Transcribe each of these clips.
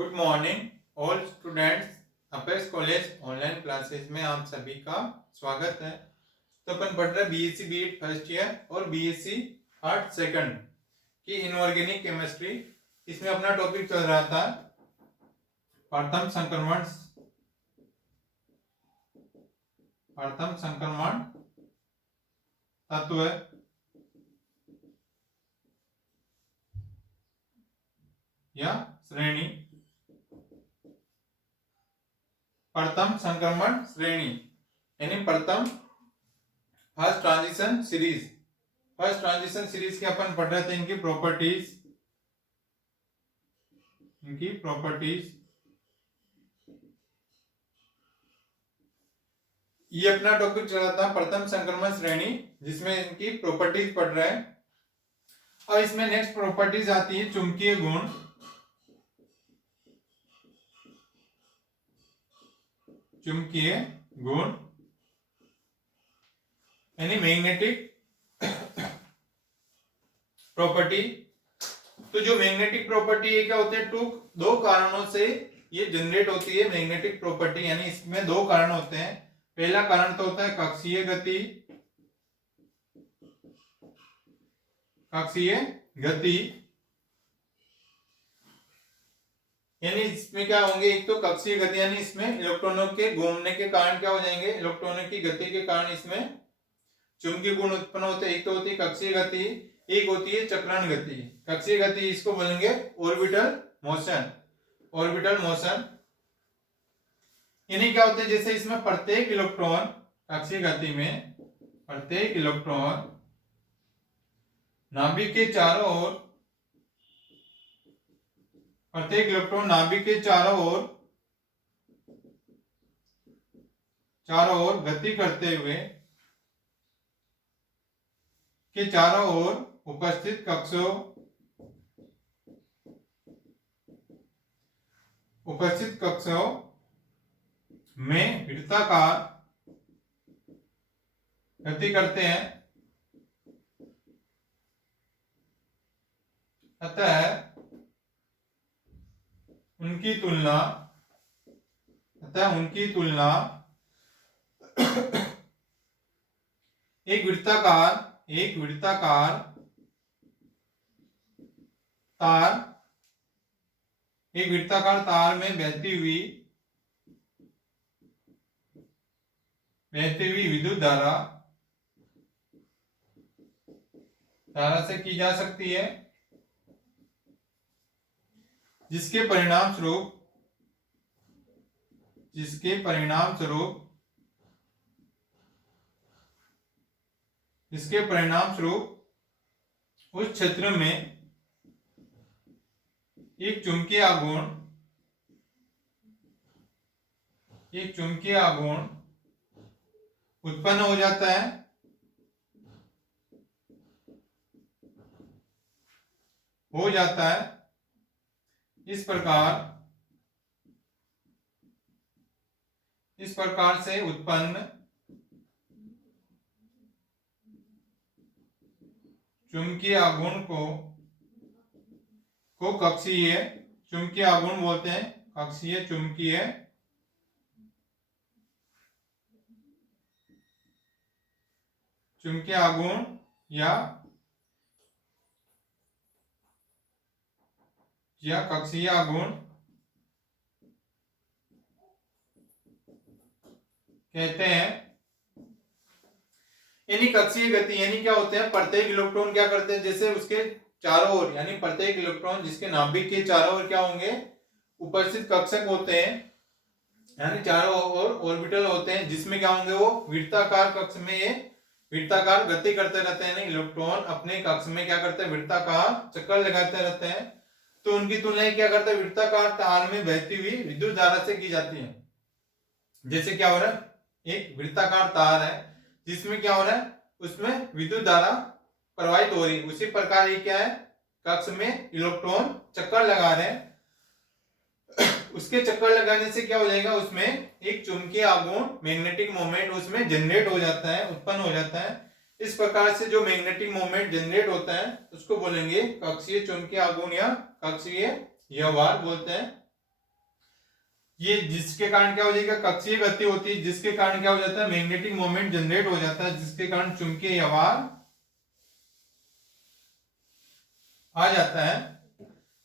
Good morning all students. Apex college online classes में आप सभी का स्वागत है। तो अपन पढ़ रहे बीएससी बीएड फर्स्ट ईयर और बीएससी आर्ट सेकंड की इनऑर्गेनिक केमिस्ट्री। इसमें अपना टॉपिक चल रहा था प्रथम संक्रमण तत्व या श्रेणी। प्रथम संक्रमण श्रेणी यानी प्रथम फर्स्ट ट्रांजिशन सीरीज के अपन पढ़ रहे थे इनकी प्रॉपर्टीज। ये अपना टॉपिक चल रहा था प्रथम संक्रमण श्रेणी, जिसमें इनकी प्रॉपर्टीज पढ़ रहे हैं। और इसमें नेक्स्ट प्रॉपर्टीज आती है चुंबकीय गुण, यानी मैग्नेटिक प्रॉपर्टी। तो जो मैग्नेटिक प्रॉपर्टी है क्या होते हैं, दो कारणों से ये जनरेट होती है मैग्नेटिक प्रॉपर्टी। यानी इसमें दो कारण होते हैं। पहला कारण तो होता है कक्षीय गति, यानी इसमें क्या होंगे, एक तो कक्षीय गति यानी इसमें इलेक्ट्रॉनों के घूमने के कारण क्या हो जाएंगे, इलेक्ट्रॉनों की गति के कारण इसमें चुंबकीय गुण उत्पन्न होते हैं। एक तो होती है कक्षीय गति, एक होती है चक्रण गति। कक्षीय गति इसको बोलेंगे ऑर्बिटल मोशन। यानी क्या होते हैं, जैसे इसमें प्रत्येक इलेक्ट्रॉन कक्षीय गति में प्रत्येक इलेक्ट्रॉन नाभिक के चारों ओर गति करते हुए के चारों ओर उपस्थित कक्षों में वृत्ताकार गति करते हैं। अतः उनकी तुलना एक वृत्ताकार तार में बहती हुई विद्युत धारा से की जा सकती है, जिसके परिणाम स्वरूप उस क्षेत्र में एक चुंबकीय आघूर्ण उत्पन्न हो जाता है। इस प्रकार से उत्पन्न चुंबकीय आघूर्ण को कक्षीय चुंबकीय आघूर्ण बोलते हैं। कक्षीय चुंबकीय आघूर्ण या कक्षीय आघूर्ण कहते हैं। यानी कक्षीय गति यानी क्या होते हैं, प्रत्येक इलेक्ट्रॉन क्या करते हैं, जैसे उसके चारों ओर यानी प्रत्येक इलेक्ट्रॉन जिसके नाभिक के चारों ओर क्या होंगे, उपस्थित कक्षक होते हैं, यानी चारों ओर ऑर्बिटल होते हैं, जिसमें क्या होंगे, वो वृत्ताकार कक्ष में ये वृत्ताकार गति करते रहते हैं। इलेक्ट्रॉन अपने कक्ष में क्या करते हैं, वृत्ताकार चक्कर लगाते रहते हैं। तो उनकी तुलना क्या करते हैं, वृत्ताकार तार में बहती हुई विद्युत धारा से की जाती है। जैसे क्या हो रहा है, एक वृत्ताकार तार है जिसमें क्या हो रहा है, उसमें विद्युत धारा प्रवाहित हो रही है। उसी प्रकार ये क्या है, कक्ष में इलेक्ट्रॉन चक्कर लगा रहे हैं। उसके चक्कर लगाने से क्या हो जाएगा, उसमें एक चुंबकीय आघूर्ण मैग्नेटिक मोमेंट उसमें जनरेट हो जाता है, उत्पन्न हो जाता है। इस प्रकार से जो मैग्नेटिक मोमेंट जनरेट होता है उसको बोलेंगे कक्षीय चुंबकीय आघूर्ण या कक्षीय व्यवहार बोलते हैं। ये जिसके कारण क्या हो जाएगा, कक्षीय गति होती है, जिसके कारण क्या हो जाता है, मैग्नेटिक मोमेंट जनरेट हो जाता है, जिसके कारण चुंबकीय व्यवहार आ जाता है।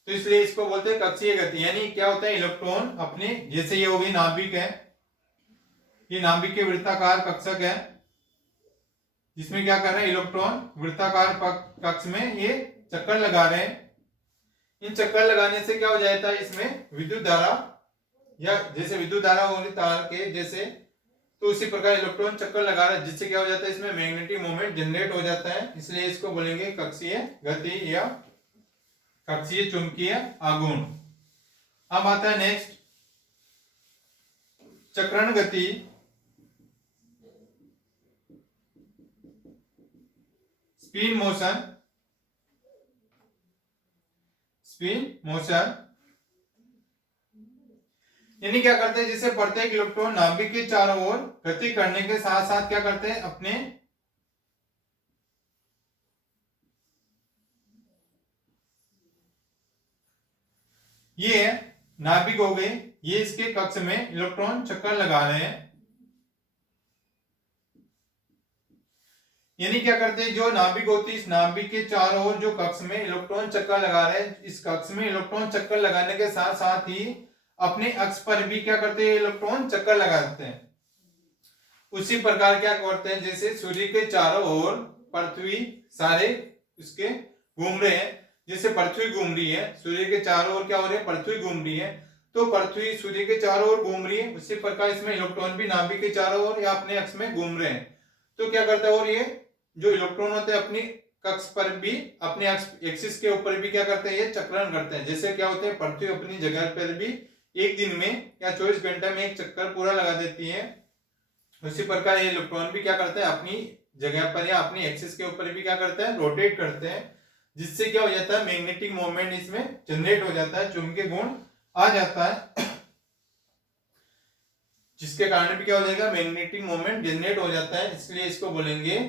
तो इसलिए इसको बोलते हैं कक्षीय गति। यानी क्या होता है, इलेक्ट्रॉन अपने, जैसे ये हो गई नाभिक है, ये नाभिक के वृत्ताकार कक्षक है, जिसमें क्या कर रहे हैं, इलेक्ट्रॉन वृत्ताकार कक्ष में ये चक्कर लगा रहे हैं। इन चक्कर लगाने से क्या हो जाता है, इसमें विद्युत धारा, या जैसे विद्युत धारा होगी तार के जैसे, तो उसी प्रकार इलेक्ट्रॉन चक्कर लगा रहा है, जिससे क्या हो जाता है, इसमें मैग्नेटिक मोमेंट जनरेट हो जाता है। इसलिए इसको बोलेंगे कक्षीय गति या कक्षीय चुंबकीय आघूर्ण। अब आता है नेक्स्ट चक्रण गति। स्पिन मोशन, स्पिन मोशन यानी क्या करते हैं, जैसे प्रत्येक इलेक्ट्रॉन नाभिक के चारों ओर गति करने के साथ साथ क्या करते हैं, अपने ये नाभिक हो गए, ये इसके कक्ष में इलेक्ट्रॉन चक्कर लगा रहे हैं। यानी क्या करते हैं, जो नाभिक होती है, इस नाभिक के चारों ओर जो कक्ष में इलेक्ट्रॉन चक्कर लगा रहे हैं, इस कक्ष में इलेक्ट्रॉन चक्कर लगाने के साथ साथ ही अपने अक्ष पर भी क्या करते हैं, इलेक्ट्रॉन चक्कर लगाते हैं। उसी प्रकार क्या करते हैं, जैसे सूर्य के चारों ओर पृथ्वी सारे इसके घूम रहे हैं, जैसे पृथ्वी घूम रही है, सूर्य के चारों ओर क्या हो रही है, पृथ्वी घूम रही है, तो पृथ्वी सूर्य के चारों ओर घूम रही है, उसी प्रकार इसमें इलेक्ट्रॉन भी नाभिक के चारों ओर या अपने अक्ष में घूम रहे हैं। तो क्या करता है, और ये जो इलेक्ट्रॉन होते हैं अपनी कक्ष पर भी, अपने एक्सिस के ऊपर भी क्या करते हैं, ये चक्रण करते हैं। जैसे क्या होते हैं, पृथ्वी अपनी जगह पर भी एक दिन में या 24 घंटे में एक चक्कर पूरा लगा देती है, उसी प्रकार ये इलेक्ट्रॉन भी क्या करते हैं, अपनी जगह पर या अपनी एक्सिस के ऊपर भी क्या करते हैं, रोटेट करते हैं, जिससे क्या हो जाता है, मैग्नेटिक मोमेंट इसमें जनरेट हो जाता है, चुंबकीय गुण आ जाता है, जिसके कारण भी क्या हो जाएगा, मैग्नेटिक मोमेंट जनरेट हो जाता है। इसलिए इसको बोलेंगे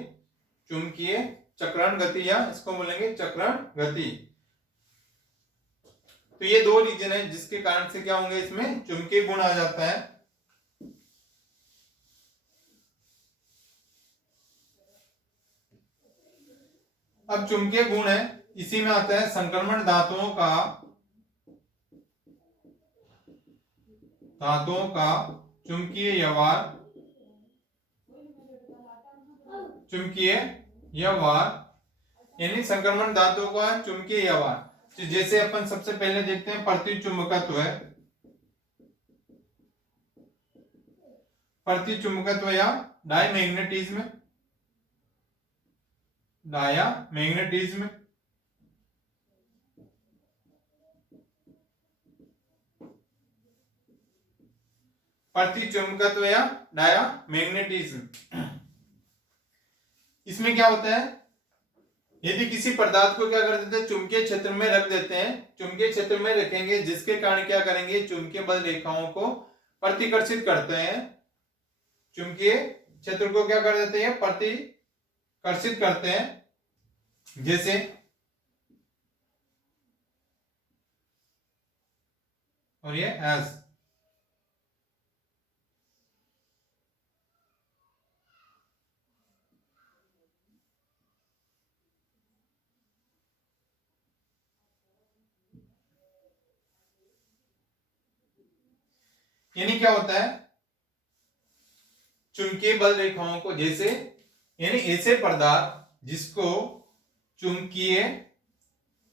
चुंबकीय चक्रण गति, या इसको बोलेंगे चक्रण गति। तो ये दो रीजन है जिसके कारण से क्या होंगे, इसमें चुंबकीय गुण आ जाता है। अब चुंबकीय गुण है, इसी में आता है संक्रमण धातुओं का चुंबकीय व्यवहार, चुंबकीय व्यवहार यानी संक्रमण धातुओं का चुंबकीय व्यवहार। तो जैसे अपन सबसे पहले देखते हैं प्रतिचुंबकत्व है, प्रतिचुंबकत्व या डायमैग्नेटिज्म, डायमैग्नेटिज्म प्रतिचुंबकत्व या डायमैग्नेटिज्म। इसमें क्या होता है, यदि किसी पदार्थ को क्या कर देते हैं, चुंबकीय क्षेत्र में रख देते हैं, चुंबकीय क्षेत्र में रखेंगे, जिसके कारण क्या करेंगे, चुंबकीय बल रेखाओं को प्रतिकर्षित करते हैं, चुंबकीय क्षेत्र को क्या कर देते हैं, प्रतिकर्षित करते हैं। जैसे और ये एस, यानी क्या होता है, चुंबकीय बल रेखाओं को, जैसे यानी ऐसे पदार्थ जिसको चुंबकीय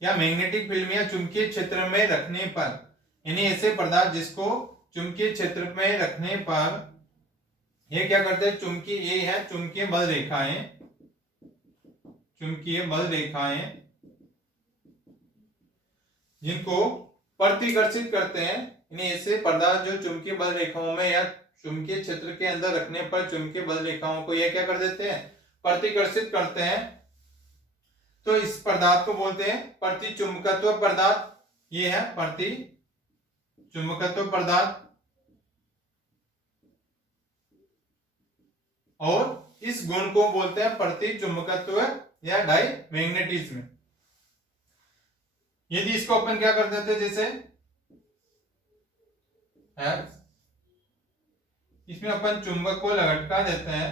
या मैग्नेटिक फील्ड में या चुंबकीय क्षेत्र में रखने पर, यानी ऐसे पदार्थ जिसको चुंबकीय क्षेत्र में रखने पर ये क्या करते हैं, चुंबकीय, ये है चुंबकीय बल रेखाएं, चुंबकीय बल रेखाएं जिनको प्रतिकर्षित करते हैं, यानी ऐसे पदार्थ जो चुंबकीय बल रेखाओं में या चुंबकीय क्षेत्र के अंदर रखने पर चुंबकीय बल रेखाओं को ये क्या कर देते हैं, प्रतिकर्षित करते हैं। तो इस पदार्थ को बोलते हैं प्रतिचुंबकत्व पदार्थ, ये है प्रतिचुंबकत्व पदार्थ। और इस गुण को बोलते हैं प्रतिचुंबकत्व या डायमैग्नेटिज्म। यदि इसको अपन क्या कर देते, जैसे इसमें अपन चुंबक को लटका देते हैं,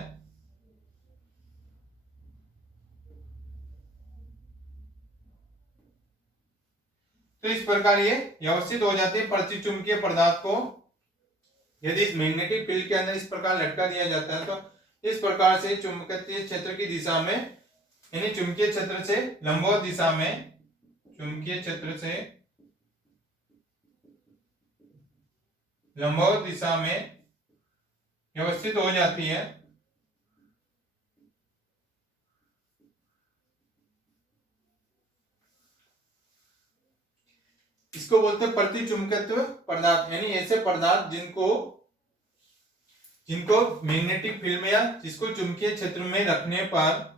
तो इस प्रकार ये व्यवस्थित हो जाते हैं प्रतिचुंबकीय पदार्थ को। यदि इस मैग्नेटिक फील्ड के अंदर इस प्रकार लटका दिया जाता है तो इस प्रकार से चुंबकीय क्षेत्र की दिशा में, यानी चुंबकीय क्षेत्र से लंबवत दिशा में, चुंबकीय क्षेत्र से लंबवत दिशा में व्यवस्थित हो जाती है। इसको बोलते हैं प्रतिचुंबकत्व पदार्थ, यानी ऐसे पदार्थ जिनको मैग्नेटिक फील्ड में या जिसको चुंबकीय क्षेत्र में रखने पर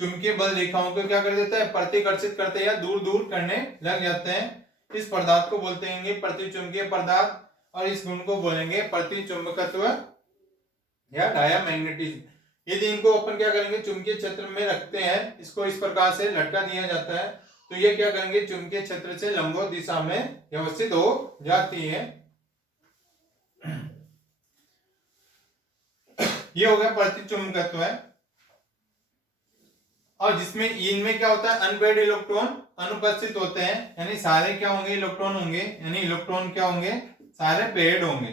चुंबकीय बल रेखाओं को क्या कर देता है, प्रतिकर्षित करते हैं या दूर दूर करने लग जाते हैं। इस पदार्थ को बोलते हैं प्रतिचुंबकीय पदार्थ, और इस गुण को बोलेंगे प्रतिचुंबकत्व या डायामैग्नेटिज्म। यदि इनको अपन क्या करेंगे, चुंबकीय क्षेत्र में रखते हैं, इसको इस प्रकार से लटका दिया जाता है, तो ये क्या करेंगे, चुंबकीय क्षेत्र से लंबवत दिशा में व्यवस्थित हो जाती है। ये हो गया प्रतिचुंबकत्व है। और जिसमें इनमें क्या होता है, अनपेयर्ड इलेक्ट्रॉन अनुपस्थित होते हैं, यानी सारे क्या होंगे, इलेक्ट्रॉन होंगे, यानी इलेक्ट्रॉन क्या होंगे, सारे पेयर्ड होंगे,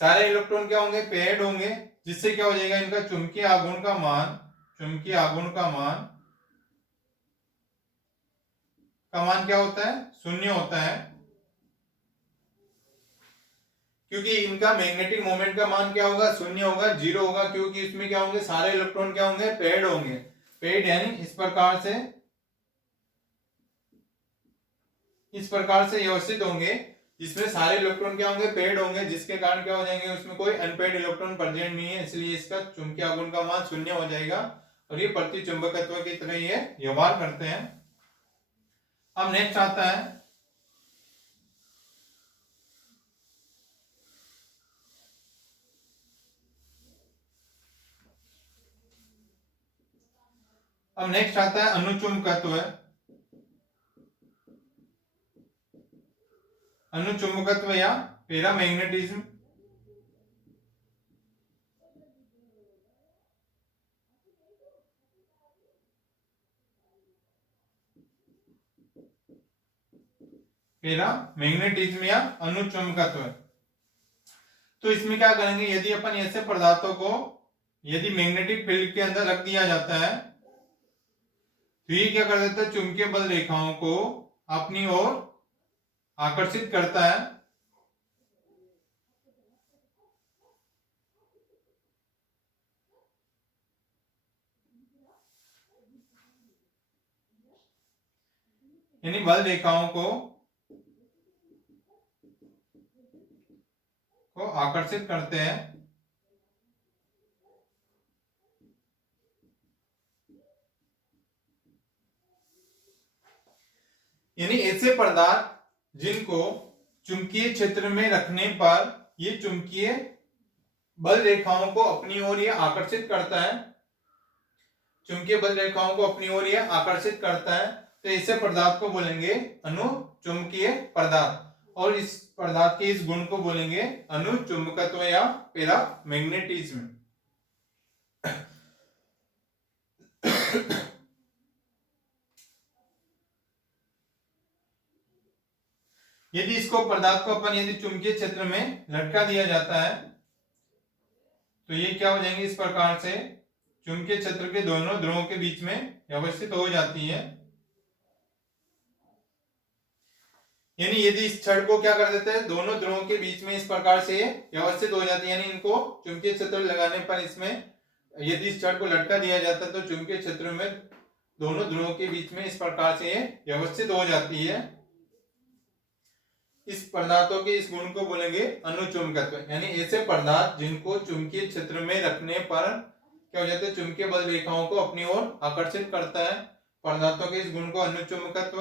सारे इलेक्ट्रॉन क्या होंगे, पेयर्ड होंगे, जिससे क्या हो जाएगा, इनका चुंबकीय आघूर्ण का मान, चुंबकीय आघूर्ण का मान क्या होता है, शून्य होता है, क्योंकि इनका मैग्नेटिक मोमेंट का मान क्या होगा, शून्य होगा, जीरो होगा, क्योंकि इसमें क्या होंगे, सारे इलेक्ट्रॉन क्या होंगे, पेयर्ड होंगे। पेयर्ड यानी इस प्रकार से व्यवस्थित होंगे, जिसमें सारे इलेक्ट्रॉन क्या होंगे, पेयर्ड होंगे, जिसके कारण क्या हो जाएंगे, उसमें कोई अनपेयर्ड इलेक्ट्रॉन प्रेजेंट नहीं है, इसलिए इसका चुंबकीय आघूर्ण का मान शून्य हो जाएगा, और ये प्रतिचुंबकत्व की तरह ये व्यवहार करते हैं। अब नेक्स्ट आता है अनुचुंबकत्व। अनुचुंबकत्व या पैरामैग्नेटिज्म। पैरामैग्नेटिज्म या अनुचुंबकत्व। तो इसमें क्या करेंगे, यदि अपन ऐसे पदार्थों को यदि मैग्नेटिक फील्ड के अंदर रख दिया जाता है, तो ये क्या कर देता है, चुंबकीय बल रेखाओं को अपनी ओर आकर्षित करता है, यानी बल रेखाओं को आकर्षित करते हैं। यानी ऐसे पदार्थ जिनको चुंबकीय क्षेत्र में रखने पर ये चुंबकीय बल रेखाओं को अपनी ओर ये आकर्षित करता है, चुंबकीय बल रेखाओं को अपनी ओर ये आकर्षित करता है, तो ऐसे पदार्थ को बोलेंगे अनुचुंबकीय पदार्थ, और इस पदार्थ के इस गुण को बोलेंगे अनुचुंबकत्व या पैरामैग्नेटिज्म। यदि इसको पदार्थ को अपन यदि चुंबकीय क्षेत्र में लटका दिया जाता है, तो ये क्या हो जाएंगे, इस प्रकार से चुंबकीय क्षेत्र के दोनों ध्रुवों के बीच में व्यवस्थित हो जाती है। यानी यदि इस छड़ को क्या कर देते हैं, दोनों ध्रुवों के बीच में इस प्रकार से व्यवस्थित हो जाती है, यानी इनको चुंबकीय क्षेत्र लगाने पर इसमें यदि इस छड़ को लटका दिया जाता है, तो चुंबकीय क्षेत्र में दोनों ध्रुवों के बीच में इस प्रकार से व्यवस्थित हो जाती है। इस पदार्थों के इस गुण को बोलेंगे अनुचुंबकत्व, यानी ऐसे पदार्थ जिनको चुंबकीय क्षेत्र में रखने पर क्या हो जाता है, चुंबकीय बल रेखाओं को अपनी ओर आकर्षित करता है, पदार्थों के इस गुण को अनुचुंबकत्व,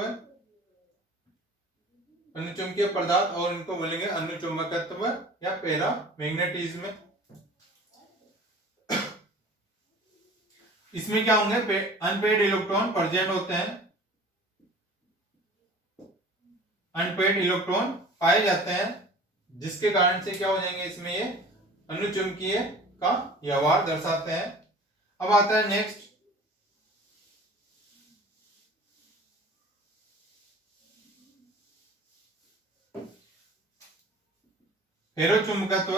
अनुचुंबकीय पदार्थ, और इनको बोलेंगे अनुचुंबकत्व या पैरामैग्नेटिज्म। इसमें क्या होंगे, अनपेयर्ड इलेक्ट्रॉन प्रेजेंट होते हैं, अनपेयर्ड इलेक्ट्रॉन पाए जाते हैं, जिसके कारण से क्या हो जाएंगे, इसमें ये अनुचुंबकीय का व्यवहार दर्शाते हैं। अब आता है नेक्स्ट, फेरोचुंबकत्व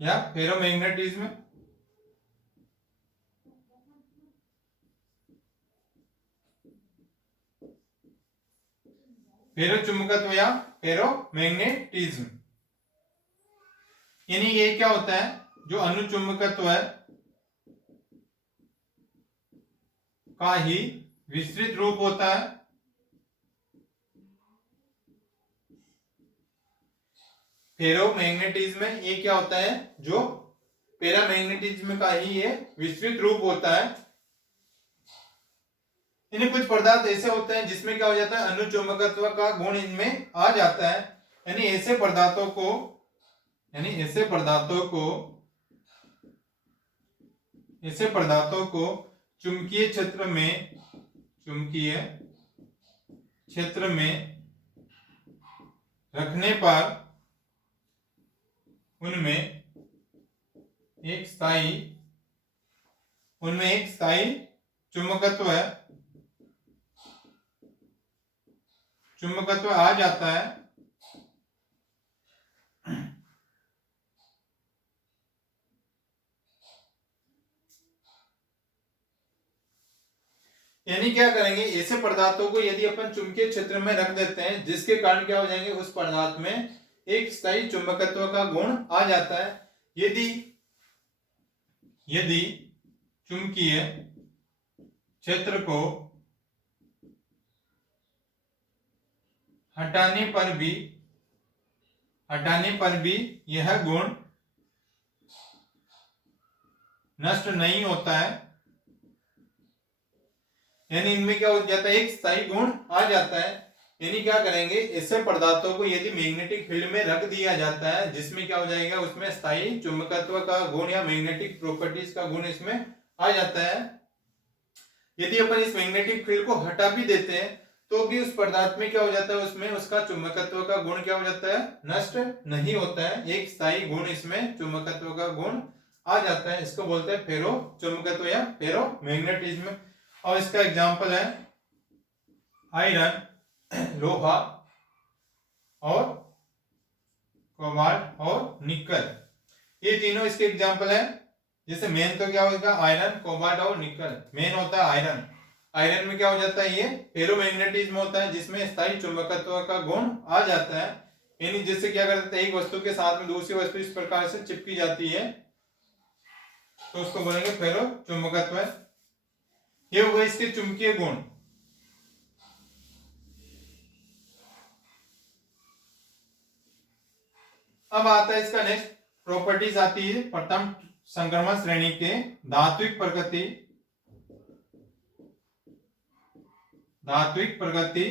या फेरोमैग्नेटिज्म। फेरोचुंबकत्व या फेरोमैग्नेटिज्म, यानी ये क्या होता है, जो अनुचुंबकत्व है का ही विस्तृत रूप होता है। फेरोमैग्नेटिज्म में ये क्या होता है, जो पैरामैग्नेटिज्म का ही ये विस्तृत रूप होता है। इन्हें कुछ पदार्थ ऐसे होते हैं जिसमें क्या हो जाता है, अनुचुंबकत्व का गुण इनमें आ जाता है। यानी ऐसे पदार्थों को चुंबकीय क्षेत्र में रखने पर उनमें एक स्थायी चुंबकत्व आ जाता है। यानी क्या करेंगे, ऐसे पदार्थों को यदि अपन चुंबकीय क्षेत्र में रख देते हैं, जिसके कारण क्या हो जाएंगे, उस पदार्थ में एक स्थायी चुंबकत्व का गुण आ जाता है। यदि चुंबकीय क्षेत्र को हटाने पर भी यह गुण नष्ट नहीं होता है। यानी इनमें क्या हो जाता है, एक स्थायी गुण आ जाता है। यानी क्या करेंगे, ऐसे पदार्थों को यदि मैग्नेटिक फील्ड में रख दिया जाता है, जिसमें क्या हो जाएगा, उसमें स्थायी चुंबकत्व का गुण या मैग्नेटिक प्रॉपर्टीज का गुण इसमें आ जाता है। यदि अपन इस मैग्नेटिक फील्ड को हटा भी देते हैं तो भी उस पदार्थ में क्या हो जाता है, उसमें उसका चुंबकत्व का गुण क्या हो जाता है, नष्ट नहीं होता है। एक स्थायी गुण इसमें चुंबकत्व का गुण आ जाता है। इसको बोलते हैं फेरो चुंबकत्व या फेरोमैग्नेटिज्म। और इसका एग्जांपल है आयरन, लोहा और कोबाल्ट और निकल। ये तीनों इसके एग्जांपल है। जैसे मेन तो क्या होगा, आयरन, कोबाल्ट और निकल। मेन होता है आयरन। आयरन में क्या हो जाता है, ये फेरोमैग्नेटिज्म होता है, जिसमें स्थायी चुंबकत्व का गुण आ जाता है। यानी जिससे क्या करते हैं, एक वस्तु के साथ में दूसरी वस्तु इस प्रकार से चिपकी जाती है, तो उसको बोलेंगे फेरो चुंबकत्व। ये हो गए इसके चुंबकीय गुण। अब आता है इसका नेक्स्ट प्रॉपर्टीज आती है प्रथम संक्रमण श्रेणी के धात्विक प्रकृति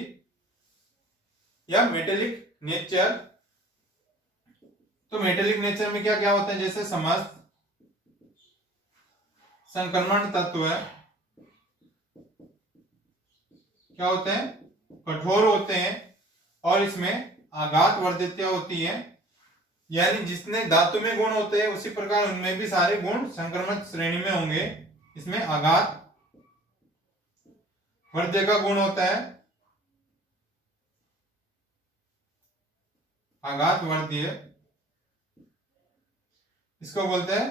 या मेटेलिक नेचर। तो मेटेलिक नेचर में क्या क्या होता है, जैसे समस्त संक्रमण तत्व क्या होते हैं, कठोर होते हैं और इसमें आघात वर्धितता होती है। यानी जितने धातु में गुण होते हैं उसी प्रकार उनमें भी सारे गुण संक्रमण श्रेणी में होंगे। इसमें आघात वर्ध्य का गुण होता है, आघात वर्ध्य, इसको बोलते हैं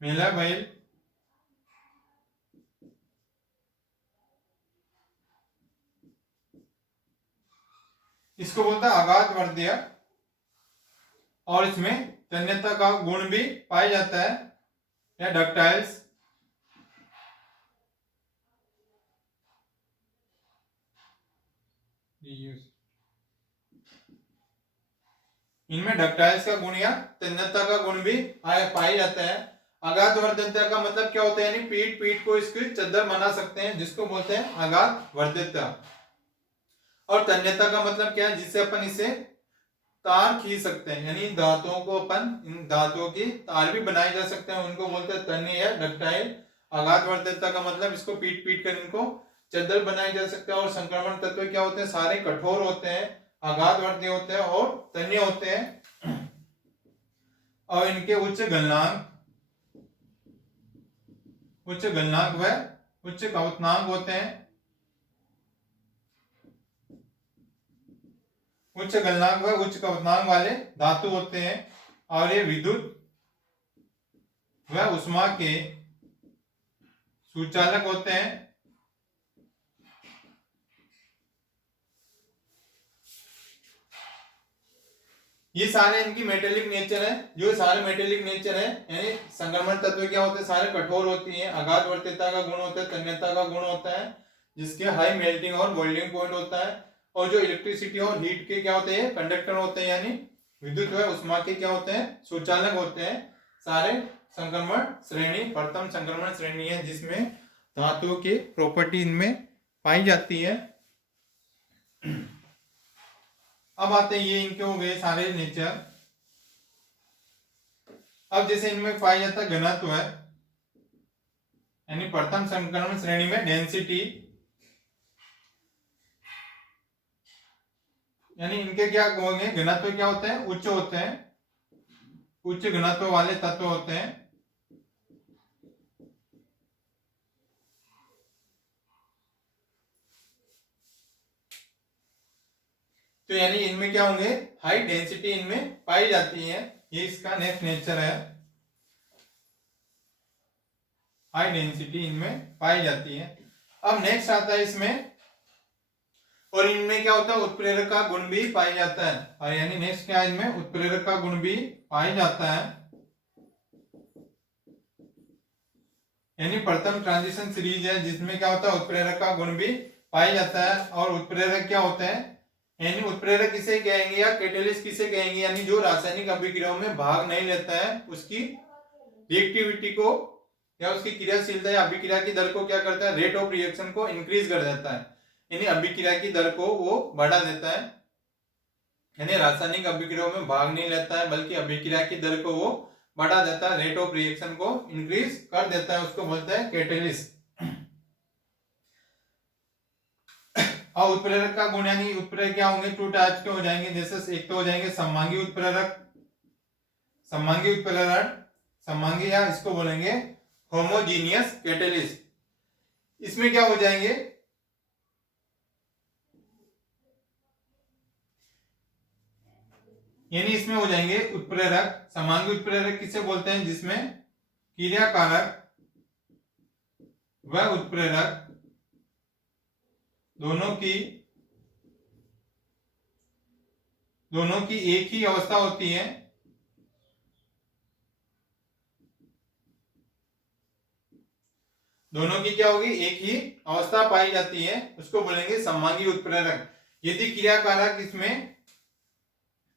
मेलाबाइल। इसको बोलता है आघात वर्ध्य। और इसमें तन्यता का गुण भी पाया जाता है या डक्टाइल्स। इनमें डक्टाइल्स का गुण या तन्यता का गुण भी पाया जाता है। आघात वर्धितता का मतलब क्या होता है, यानी पीठ को इसकी चद्दर बना सकते हैं, जिसको बोलते हैं आघात वर्धितता। और तन्यता का मतलब क्या है, जिससे अपन इसे तार खींच सकते हैं, यानी इन धातुओं की तार भी बनाई जा सकते हैं, उनको बोलते हैं तन्य या डक्टाइल। आघात वर्धितता का मतलब इसको पीट कर इनको चद्दर बनाया जा सकता है। और संक्रमण तत्व क्या होते हैं, सारे कठोर होते हैं, आघातवर्ती होते हैं और तन्य होते हैं और इनके उच्च गलनांक व उच्च कवचनांक होते हैं। उच्च गलनांक व उच्च कवचनांक वाले धातु होते हैं और ये विद्युत व उष्मा के सुचालक होते हैं। ये सारे इनकी मेटेलिक नेचर है। जो सारे मेटेलिक नेचर है यानी संक्रमण तत्व क्या होते हैं, सारे कठोर होती हैं, आघातवर्तीता का गुण होता है, तन्यता का गुण होता है, जिसके हाई मेल्टिंग और बॉइलिंग पॉइंट होता है। और जो इलेक्ट्रिसिटी और हीट के क्या होते हैं, कंडक्टर होते हैं, यानी विद्युत व उष्मा के क्या होते हैं, सुचालक होते हैं। सारे संक्रमण श्रेणी प्रथम संक्रमण श्रेणी है जिसमें धातुओं की प्रॉपर्टी इनमें पाई जाती है। अब आते हैं ये इनके हो गए सारे नेचर। अब जैसे इनमें पाया जाता है घनत्व है, यानी प्रथम संक्रमण श्रेणी में डेंसिटी, यानी इनके क्या होंगे, घनत्व क्या होते हैं, उच्च होते हैं, उच्च घनत्व वाले तत्व होते हैं। तो यानी इनमें क्या होंगे, हाई डेंसिटी इनमें पाई जाती है। ये इसका नेक्स्ट नेचर है, हाई डेंसिटी इनमें पाई जाती है। अब नेक्स्ट आता है इसमें, और इनमें क्या होता है, उत्प्रेरक का गुण भी पाया जाता है। और यानी नेक्स्ट क्या है, इनमें उत्प्रेरक का गुण भी पाया जाता है। यानी प्रथम ट्रांजिशन सीरीज है जिसमें क्या होता है, उत्प्रेरक का गुण भी पाया जाता है। और उत्प्रेरक क्या होते हैं, यानी उत्प्रेरक किसे कहेंगे या कैटेलिस्ट किसे कहेंगे, यानी जो रासायनिक अभिक्रियाओं में भाग नहीं लेता है, उसकी रिएक्टिविटी को या उसकी क्रियाशीलता या अभिक्रिया की दर को क्या करता है, रेट ऑफ रिएक्शन को इंक्रीज कर देता है, यानी अभिक्रिया की दर को वो बढ़ा देता है। यानी रासायनिक अभिक्रियाओं में भाग नहीं लेता है बल्कि अभिक्रिया की दर को वो बढ़ा देता है, रेट ऑफ रिएक्शन को इंक्रीज कर देता है, उसको बोलते हैं कैटेलिस्ट। और उत्प्रेरक का गुण, यानी उत्प्रेरक क्या होंगे, टू टाइप्स के हो जाएंगे। जैसे एक तो हो जाएंगे सममांगी उत्प्रेरक, सममांगी उत्प्रेरण, सममांगी या इसको बोलेंगे होमोजीनियस कैटेलिस्ट। इसमें क्या हो जाएंगे, यानी इसमें हो जाएंगे उत्प्रेरक, समांगी उत्प्रेरक किसे बोलते हैं, जिसमें क्रियाकारक व उत्प्रेरक दोनों की एक ही अवस्था होती है। दोनों की क्या होगी, एक ही अवस्था पाई जाती है, उसको बोलेंगे सममांगी उत्प्रेरक। यदि क्रियाकारक इसमें,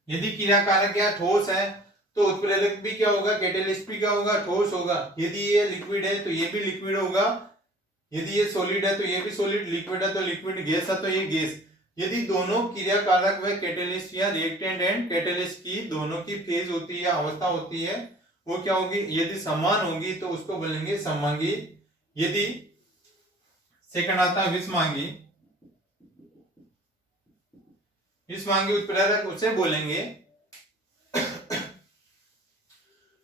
यदि क्रियाकारक या ठोस है तो उत्प्रेरक भी क्या होगा, कैटेलिस्ट भी क्या होगा, ठोस होगा। यदि ये लिक्विड है तो ये भी लिक्विड होगा, यदि ये सॉलिड है तो ये भी सॉलिड, लिक्विड है तो लिक्विड, गैस है तो ये गैस। यदि दोनों क्रियाकारक व कैटेलिस्ट या रिएक्टेंट एंड कैटेलिस्ट की दोनों की फेज होती है या अवस्था होती है, वो क्या होगी, यदि समान होगी तो उसको बोलेंगे सममांगी। यदि सेकंड आता है विषमांगी, विषमांगी उत्प्रेरक उसे बोलेंगे,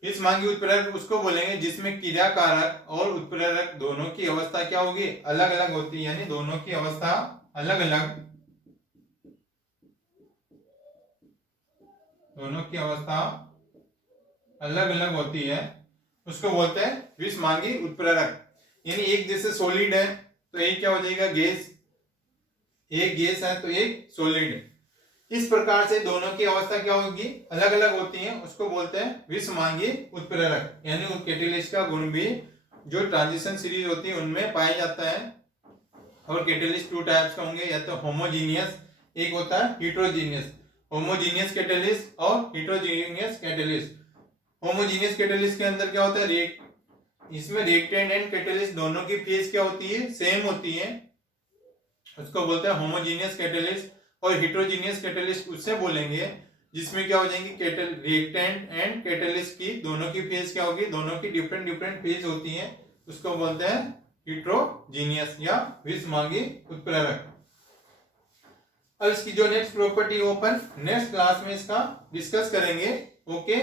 विषमांगी उत्प्रेरक उसको बोलेंगे जिसमें क्रियाकारक और उत्प्रेरक दोनों की अवस्था क्या होगी, अलग अलग होती है, यानी दोनों की अवस्था अलग अलग, दोनों की अवस्था अलग अलग होती है, उसको बोलते हैं विषमांगी उत्प्रेरक। यानी एक जैसे सॉलिड है तो एक क्या हो जाएगा, गैस, एक गैस है तो एक सॉलिड। इस प्रकार से दोनों की अवस्था क्या होगी, अलग अलग होती है, उसको बोलते हैं विषमांगी उत्प्रेरक। यानी कैटेलिस्ट का गुण भी जो ट्रांजिशन सीरीज होती है उनमें पाया जाता है। और कैटेलिस्ट टू टाइप्स के होंगे, या तो होमोजीनियस, एक होता है हिट्रोजीनियस। होमोजीनियस कैटेलिस्ट और हिट्रोजीनियस कैटेलिस्ट। होमोजीनियस कैटेलिस्ट के अंदर क्या होता है, इसमें रिएक्टेंट एंड कैटेलिस्ट दोनों की फेज क्या होती है, सेम होती है, उसको बोलते हैं होमोजीनियस कैटेलिस्ट। और हिट्रोजीनियस कैटेलिस्ट उससे बोलेंगे जिसमें क्या हो जाएंगे, रिएक्टेंट एंड कैटेलिस्ट की दोनों की फेज क्या होगी, दोनों की डिफरेंट डिफरेंट फेज होती हैं, उसको बोलते हैं हिट्रोजीनियस या विषमांगी उत्प्रेरक। अब इसकी जो नेक्स्ट प्रॉपर्टी हो अपन नेक्स्ट क्लास में इसका डिस्कस करेंगे। ओके,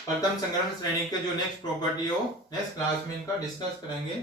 प्रथम संक्रमण श्रेणी के जो नेक्स्ट प्रॉपर्टी हो नेक्स्ट क्लास में इनका डिस्कस करेंगे।